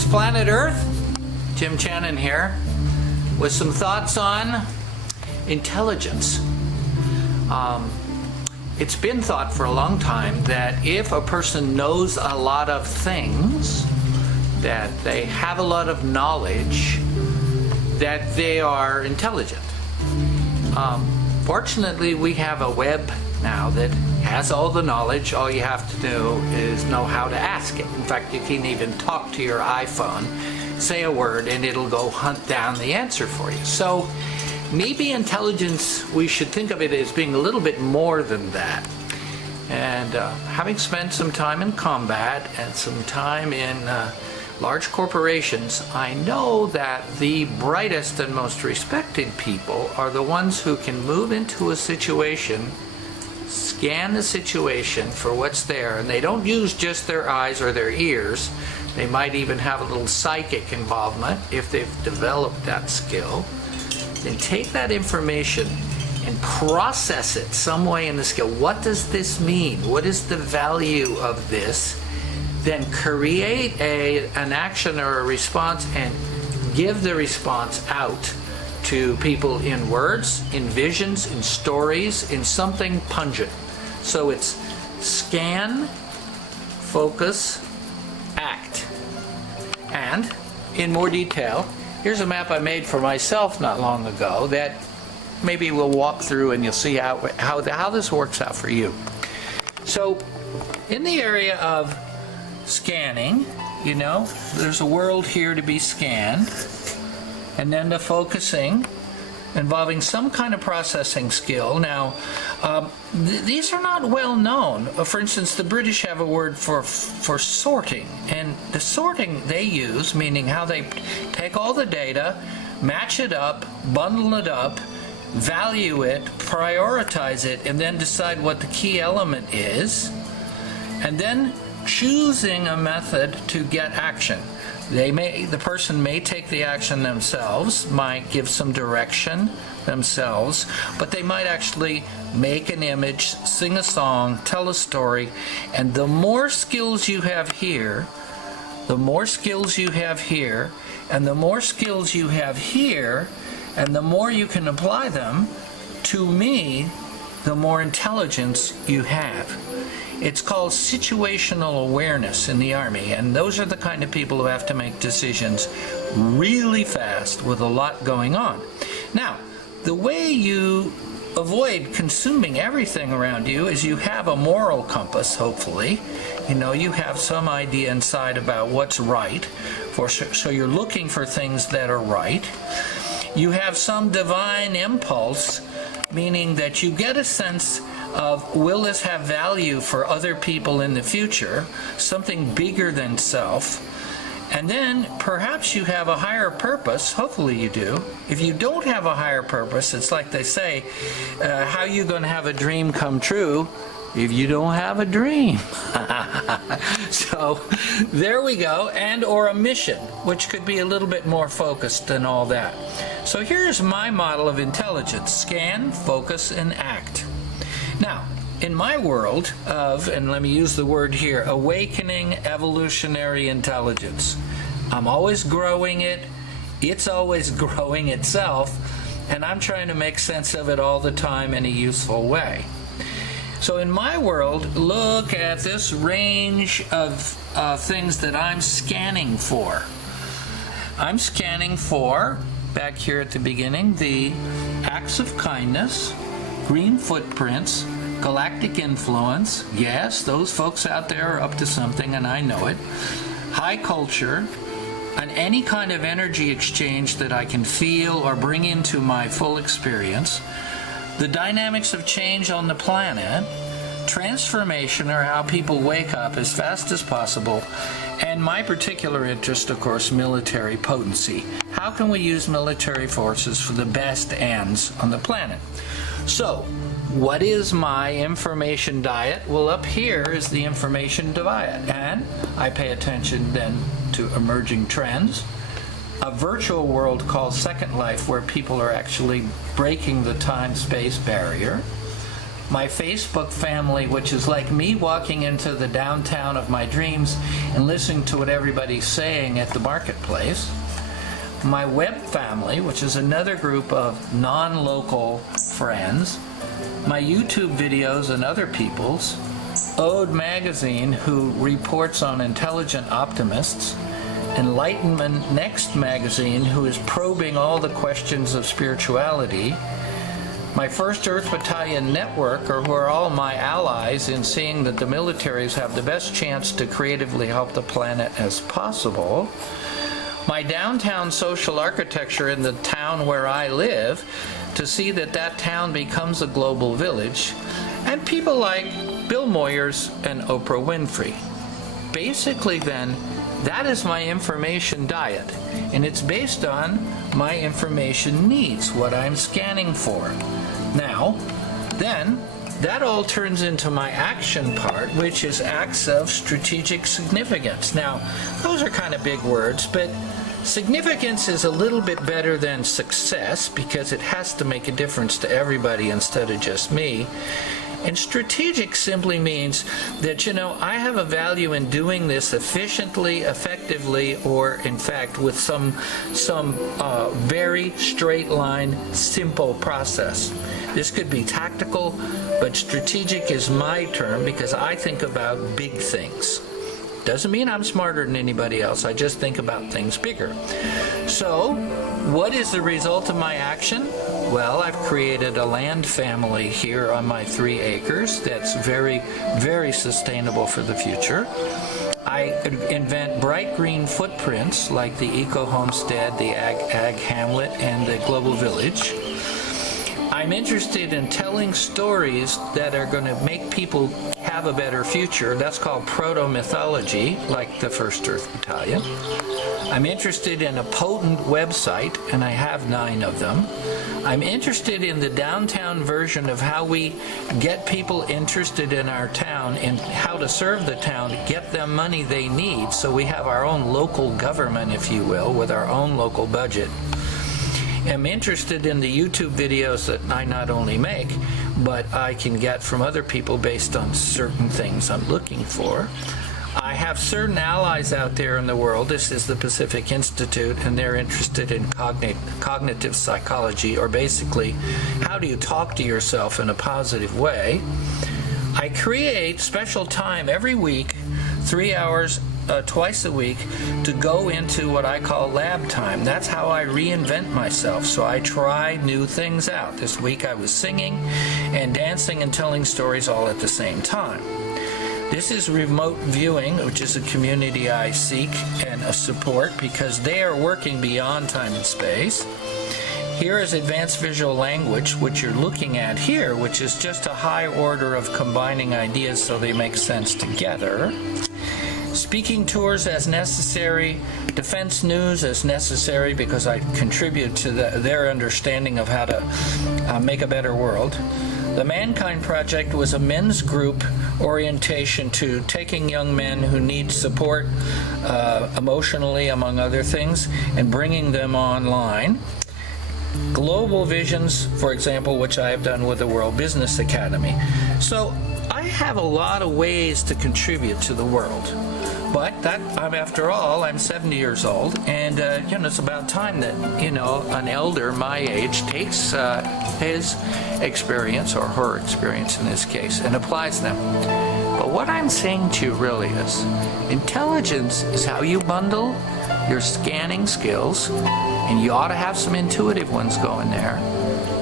Greetings, planet Earth. Jim Channon here with some thoughts on intelligence. It's been thought for a long time that if a person knows a lot of things, that they have a lot of knowledge, that they are intelligent. Fortunately, we have a web now that has all the knowledge. All you have to do is know how to ask it. In fact, you can even talk to your iPhone, say a word, and it'll go hunt down the answer for you. So maybe intelligence, we should think of it as being a little bit more than that. And having spent some time in combat and some time in large corporations, I know that the brightest and most respected people are the ones who can move into a situation, scan the situation for what's there, and they don't use just their eyes or their ears. They might even have a little psychic involvement if they've developed that skill. Then take that information and process it some way in the skill. What does this mean? What is the value of this? Then create an action or a response and give the response out to people in words, in visions, in stories, in something pungent. So it's scan, focus, act. And in more detail, here's a map I made for myself not long ago that maybe we'll walk through and you'll see how this works out for you. So in the area of scanning, you know, there's a world here to be scanned, and then the focusing involving some kind of processing skill. Now, these are not well known. For instance, the British have a word for sorting, and the sorting they use, meaning how they take all the data, match it up, bundle it up, value it, prioritize it, and then decide what the key element is, and then choosing a method to get action. The person may take the action themselves, might give some direction themselves, but they might actually make an image, sing a song, tell a story, and the more skills you have here, the more skills you have here, and the more skills you have here, and the more you can apply them, to me, the more intelligence you have. It's called situational awareness in the Army, and those are the kind of people who have to make decisions really fast with a lot going on. Now, the way you avoid consuming everything around you is you have a moral compass, hopefully. You know, you have some idea inside about what's right, so you're looking for things that are right. You have some divine impulse, meaning that you get a sense of, will this have value for other people in the future, something bigger than self? And then perhaps you have a higher purpose. Hopefully you do. If you don't have a higher purpose, it's like they say, how are you going to have a dream come true if you don't have a dream? So there we go. And or a mission, which could be a little bit more focused than all that. So here's my model of intelligence: scan, focus, and act. Now, in my world of, and let me use the word here, awakening evolutionary intelligence, I'm always growing it, it's always growing itself, and I'm trying to make sense of it all the time in a useful way. So in my world, look at this range of things that I'm scanning for. I'm scanning for, back here at the beginning, the acts of kindness, green footprints, galactic influence. Yes, those folks out there are up to something, and I know it. High culture, and any kind of energy exchange that I can feel or bring into my full experience. The dynamics of change on the planet, transformation, or how people wake up as fast as possible, and my particular interest, of course, military potency. How can we use military forces for the best ends on the planet? So, what is my information diet? Well, up here is the information diet, and I pay attention then to emerging trends. A virtual world called Second Life, where people are actually breaking the time-space barrier. my Facebook family, which is like me walking into the downtown of my dreams and listening to what everybody's saying at the marketplace, my web family, which is another group of non-local friends, my YouTube videos and other people's, Ode Magazine, who reports on intelligent optimists, Enlightenment Next Magazine, who is probing all the questions of spirituality, my First Earth Battalion Network, or who are all my allies in seeing that the militaries have the best chance to creatively help the planet as possible, my downtown social architecture in the town where I live to see that that town becomes a global village, and people like Bill Moyers and Oprah Winfrey. Basically then, that is my information diet, and it's based on my information needs, what I'm scanning for. Now, then, that all turns into my action part, which is acts of strategic significance. Now, those are kind of big words, but significance is a little bit better than success because it has to make a difference to everybody instead of just me. And strategic simply means that, I have a value in doing this efficiently, effectively, or in fact with some very straight line, simple process. This could be tactical, but strategic is my term because I think about big things. Doesn't mean I'm smarter than anybody else. I just think about things bigger. So, what is the result of my action? Well, I've created a land family here on my 3 acres that's very, very sustainable for the future. I invent bright green footprints like the Eco Homestead, the Ag Hamlet, and the Global Village. I'm interested in telling stories that are going to make people have a better future. That's called proto-mythology, like the First Earth Battalion. I'm interested in a potent website, and I have 9 of them. I'm interested in the downtown version of how we get people interested in our town and how to serve the town, get them money they need, so we have our own local government, if you will, with our own local budget. I'm interested in the YouTube videos that I not only make, but I can get from other people based on certain things I'm looking for. I have certain allies out there in the world. This is the Pacific Institute, and they're interested in cognitive psychology, or basically, how do you talk to yourself in a positive way? I create special time every week, 3 hours twice a week, to go into what I call lab time. That's how I reinvent myself. So I try new things out. This week I was singing and dancing and telling stories all at the same time. This is remote viewing, which is a community I seek and support because they are working beyond time and space. Here is advanced visual language, which you're looking at here, which is just a high order of combining ideas so they make sense together. Speaking tours as necessary, defense news as necessary because I contribute to their understanding of how to make a better world. The Mankind Project was a men's group orientation to taking young men who need support emotionally, among other things, and bringing them online. Global Visions, for example, which I have done with the World Business Academy. So I have a lot of ways to contribute to the world. But after all, I'm 70 years old, and it's about time that an elder my age takes his experience, or her experience in this case, and applies them. But what I'm saying to you really is, intelligence is how you bundle your scanning skills, and you ought to have some intuitive ones going there.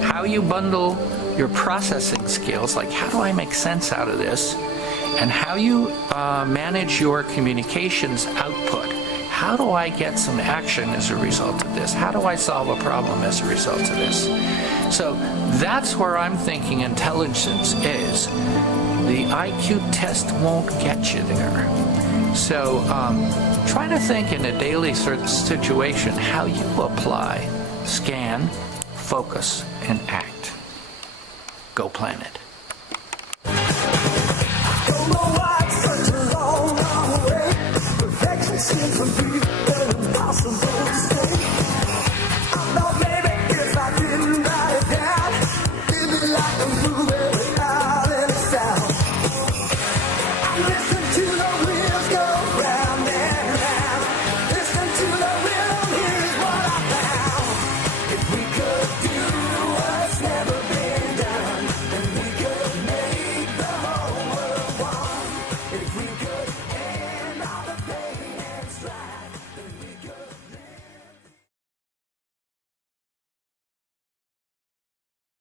How you bundle your processing skills, like how do I make sense out of this? And how you manage your communications output. How do I get some action as a result of this? How do I solve a problem as a result of this? So that's where I'm thinking intelligence is. The IQ test won't get you there. So try to think in a daily sort of situation how you apply, scan, focus, and act. Go planet. Seems to be an impossible state. I thought maybe if I didn't write it down, it'd be like a movie without right.